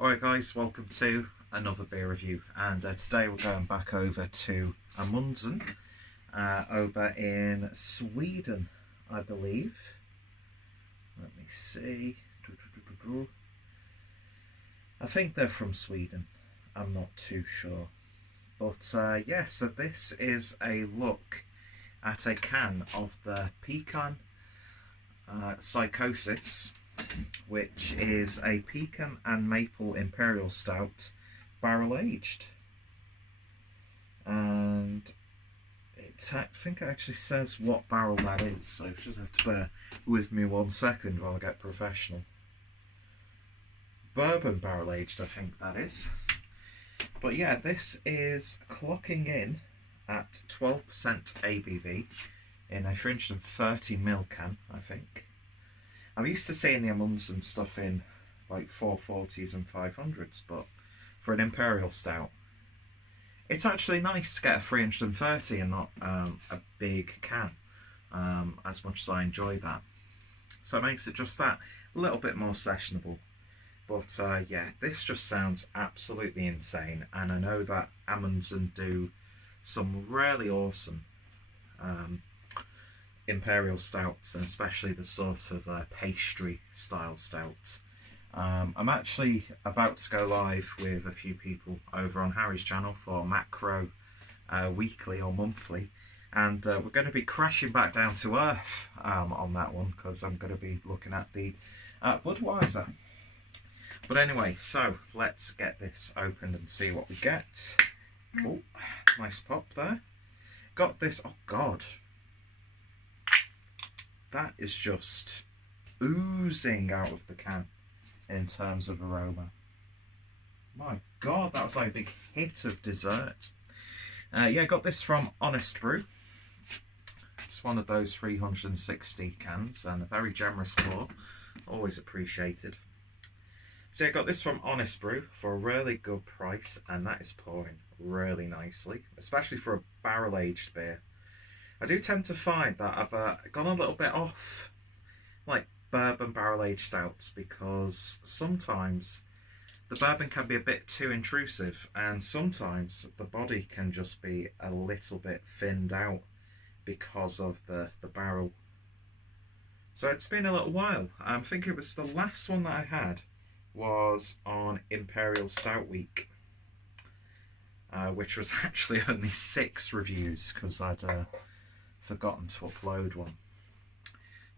Alright guys, welcome to another beer review, and today we're going back over to Amundsen over in Sweden, I believe. Let me see. I think they're from Sweden, I'm not too sure. But yeah, so this is a look at a can of the Pecan Psychosis, which is a pecan and maple imperial stout barrel aged, and I think it actually says what barrel that is, so you just have to bear with me 1 second while I get professional. Bourbon barrel aged, I think that is. But yeah, this is clocking in at 12% ABV in a 330ml can, I think. I'm used to seeing the Amundsen stuff in like 440s and 500s, but for an imperial stout, it's actually nice to get a 330 and not a big can, as much as I enjoy that. So it makes it just that a little bit more sessionable. But yeah, this just sounds absolutely insane, and I know that Amundsen do some really awesome imperial stouts, and especially the sort of pastry style stouts. I'm actually about to go live with a few people over on Harry's channel for Macro weekly or monthly, and we're going to be crashing back down to earth on that one, because I'm going to be looking at the Budweiser. But anyway, so let's get this opened and see what we get. Oh, nice pop there. Got this, oh god. That is just oozing out of the can in terms of aroma. My god, that was like a big hit of dessert. Yeah, got this from Honest Brew. It's one of those 360 cans and a very generous pour. Always appreciated. So yeah, got this from Honest Brew for a really good price, and that is pouring really nicely, especially for a barrel-aged beer. I do tend to find that I've gone a little bit off like bourbon barrel-aged stouts, because sometimes the bourbon can be a bit too intrusive, and sometimes the body can just be a little bit thinned out because of the barrel. So it's been a little while. I think it was the last one that I had was on Imperial Stout Week, which was actually only 6 reviews because I'd forgotten to upload one.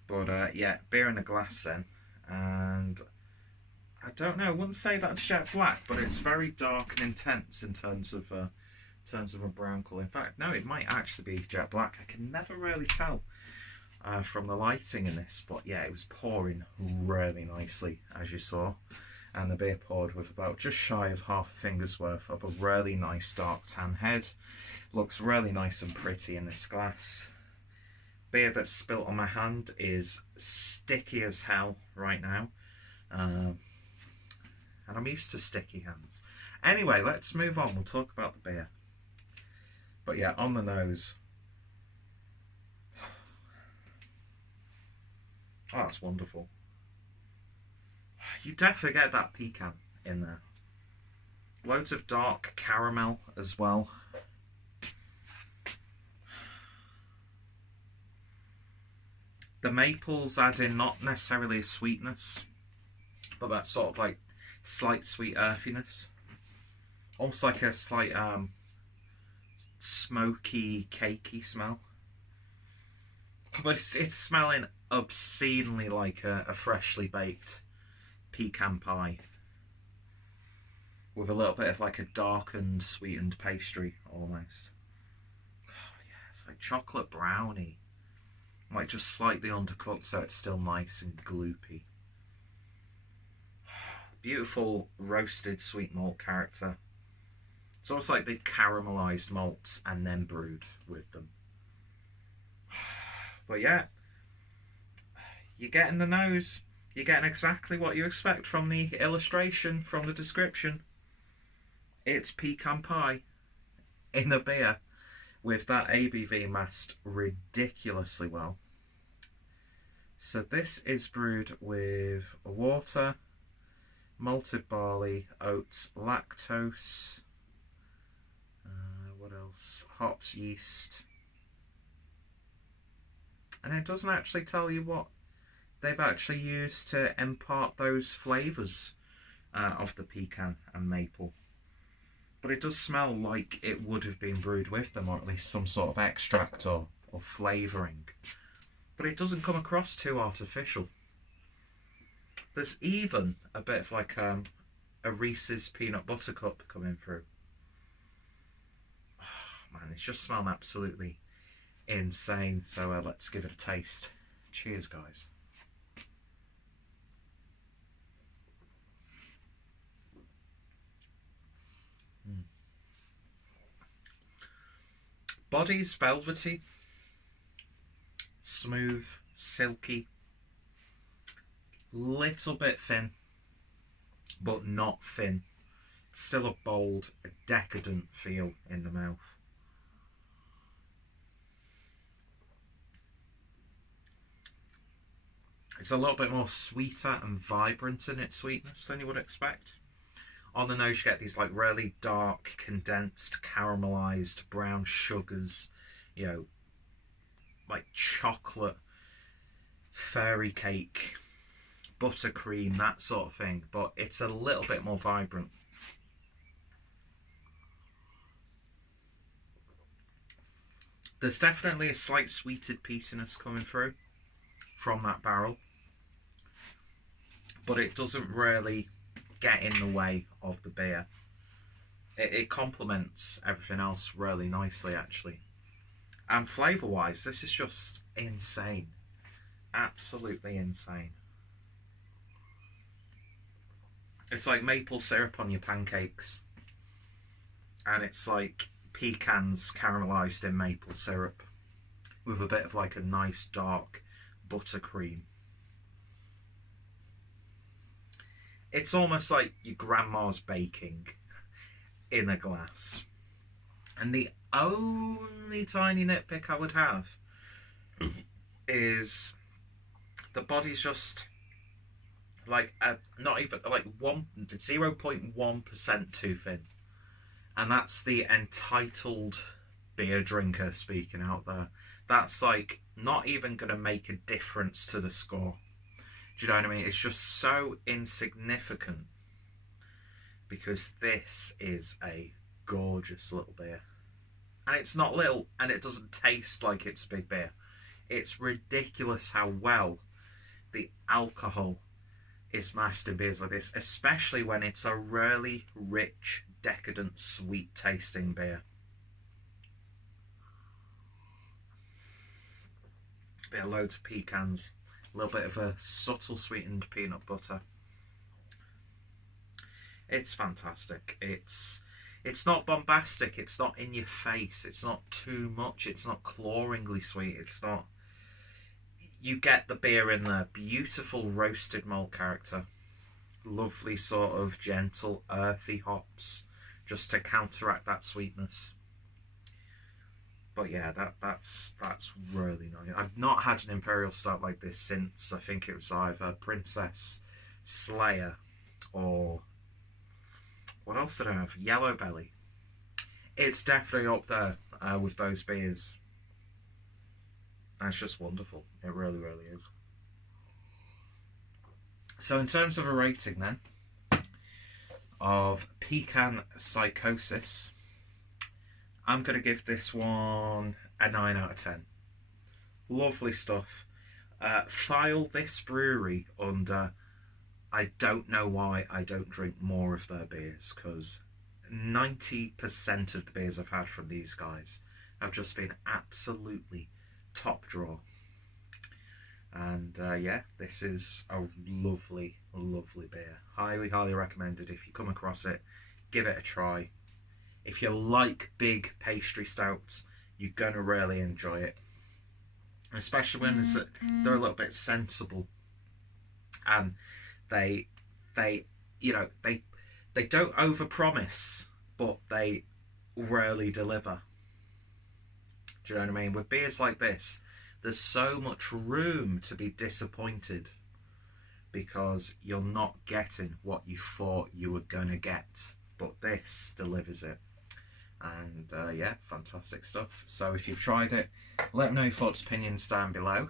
But yeah, beer in a glass then, and I don't know, I wouldn't say that's jet black, but it's very dark and intense in terms of a brown colour. In fact, no, it might actually be jet black. I can never really tell from the lighting in this, but yeah, it was pouring really nicely, as you saw, and the beer poured with about just shy of half a finger's worth of a really nice dark tan head. Looks really nice and pretty in this glass. Beer that's spilt on my hand is sticky as hell right now, and I'm used to sticky hands. Anyway, let's move on, we'll talk about the beer. But yeah, on the nose, oh, that's wonderful. You definitely get that pecan in there. Loads of dark caramel as well. The maples add in not necessarily a sweetness, but that sort of like slight sweet earthiness. Almost like a slight smoky, cakey smell. But it's smelling obscenely like a freshly baked pecan pie with a little bit of like a darkened, sweetened pastry almost. Oh yeah, it's like chocolate brownie. Like just slightly undercooked, so it's still nice and gloopy. Beautiful roasted sweet malt character. It's almost like they've caramelised malts and then brewed with them. But yeah, you get in the nose, you're getting exactly what you expect from the illustration, from the description. It's pecan pie in a beer, with that ABV masked ridiculously well. So this is brewed with water, malted barley, oats, lactose. What else? Hops, yeast. And it doesn't actually tell you what they've actually used to impart those flavours of the pecan and maple. But it does smell like it would have been brewed with them, or at least some sort of extract or flavouring. But it doesn't come across too artificial. There's even a bit of like a Reese's peanut butter cup coming through. Oh, man, it's just smelling absolutely insane. So let's give it a taste. Cheers, guys. Body's velvety, smooth, silky, little bit thin, but not thin. It's still a bold, a decadent feel in the mouth. It's a little bit more sweeter and vibrant in its sweetness than you would expect. On the nose, you get these like really dark, condensed, caramelized brown sugars, you know, like chocolate, fairy cake, buttercream, that sort of thing. But it's a little bit more vibrant. There's definitely a slight sweeted peatiness coming through from that barrel, but it doesn't really get in the way of the beer. It complements everything else really nicely, actually. And flavour wise, this is just insane. Absolutely insane. It's like maple syrup on your pancakes, and it's like pecans caramelised in maple syrup with a bit of like a nice dark buttercream. It's almost like your grandma's baking in a glass. And the only tiny nitpick I would have is the body's just like not even like 0.1% too thin. And that's the entitled beer drinker speaking out there. That's like not even going to make a difference to the score. Do you know what I mean? It's just so insignificant, because this is a gorgeous little beer. And it's not little, and it doesn't taste like it's a big beer. It's ridiculous how well the alcohol is masked in beers like this, especially when it's a really rich, decadent, sweet tasting beer. Bit of loads of pecans. A little bit of a subtle sweetened peanut butter. It's fantastic. It's not bombastic. It's not in your face. It's not too much. It's not clawingly sweet. It's not. You get the beer in there. Beautiful roasted malt character. Lovely sort of gentle earthy hops just to counteract that sweetness. But yeah, that's really nice. I've not had an Imperial Stout like this since, I think it was either Princess Slayer or what else did I have? Yellow Belly. It's definitely up there with those beers. That's just wonderful. It really, really is. So in terms of a rating then of Pecan Psychosis, I'm going to give this one a 9 out of 10. Lovely stuff. File this brewery under I don't know why I don't drink more of their beers, because 90% of the beers I've had from these guys have just been absolutely top draw. And yeah, this is a lovely, lovely beer. Highly, highly recommended. If you come across it, give it a try. If you like big pastry stouts, you're going to really enjoy it. Especially when they're a little bit sensible. And they you know, they don't overpromise, but they rarely deliver. Do you know what I mean? With beers like this, there's so much room to be disappointed because you're not getting what you thought you were going to get, but this delivers it. And yeah, fantastic stuff. So if you've tried it, let me know your thoughts, opinions down below.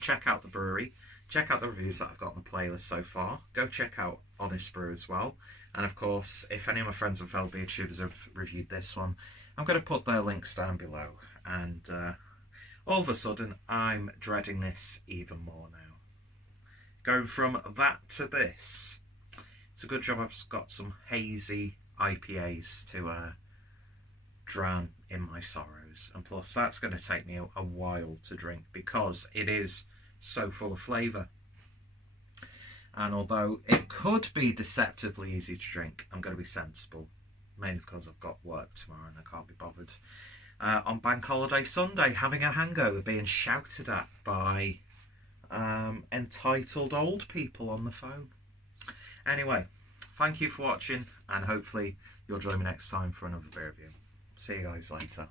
Check out the brewery, check out the reviews that I've got on the playlist so far. Go check out Honest Brew as well. And of course, if any of my friends and fellow beer tubers have reviewed this one, I'm going to put their links down below. And all of a sudden, I'm dreading this even more now. Going from that to this, it's a good job I've got some hazy IPAs to drown in my sorrows, and plus that's going to take me a while to drink because it is so full of flavour. And although it could be deceptively easy to drink, I'm going to be sensible, mainly because I've got work tomorrow and I can't be bothered on Bank Holiday Sunday having a hangover, being shouted at by entitled old people on the phone. Anyway, thank you for watching, and hopefully you'll join me next time for another beer review. See you guys later.